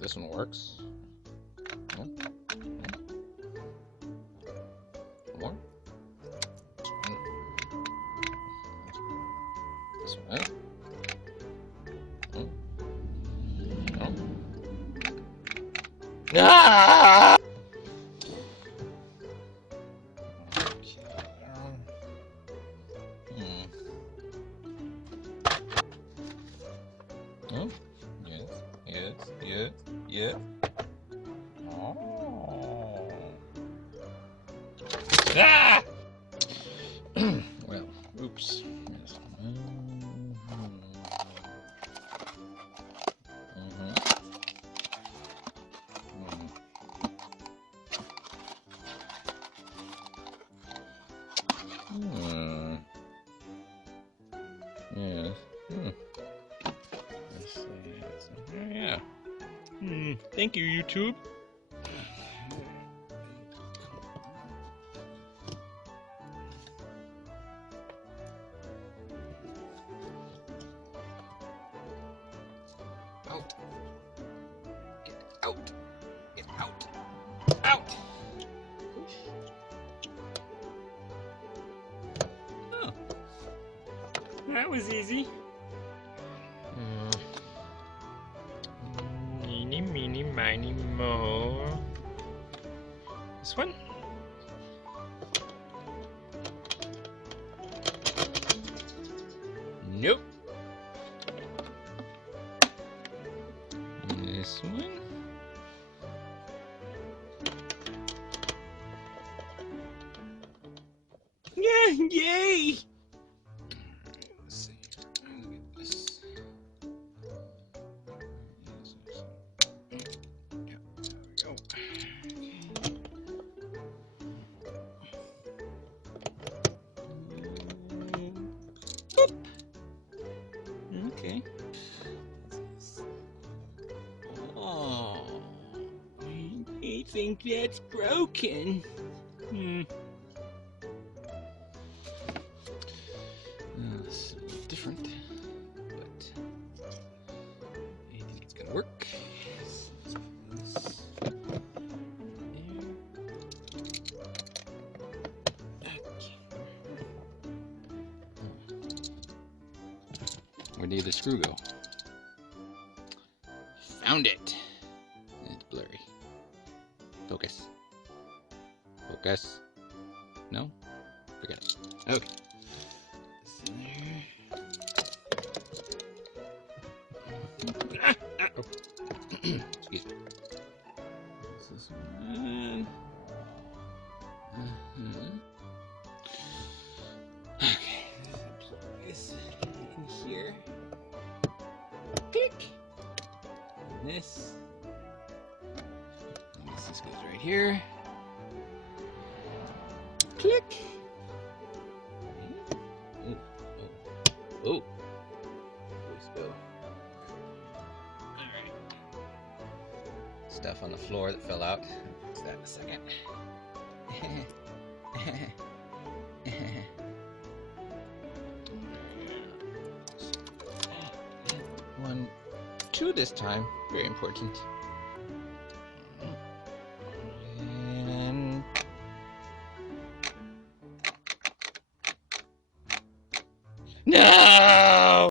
this one works. No. More. This one. Ah! Oh, yes. Oh. Ah! Well, oops. Yes. Let's see. Yeah. Thank you, YouTube. Out. Get out. Get out. Out. Oh. That was easy. Meeny, meeny, miny, mo. This one? Nope. This one? Yeah, yay! Let's see. Look at this. Yeah, there we go. Boop. Okay. Oh, I think that's broken. It's a little different, but I think it's gonna work. Where did the screw go? Found it. It's blurry. Focus. Focus. No? Forget it. Okay. This in there. Oh. Excuse me. This is one. Okay. Plug this in here. Click. And this. And this just goes right here. Click. Oh. Let's go. Alright. Stuff on the floor that fell out. Fix that in a second. One, two this time. Very important. And no!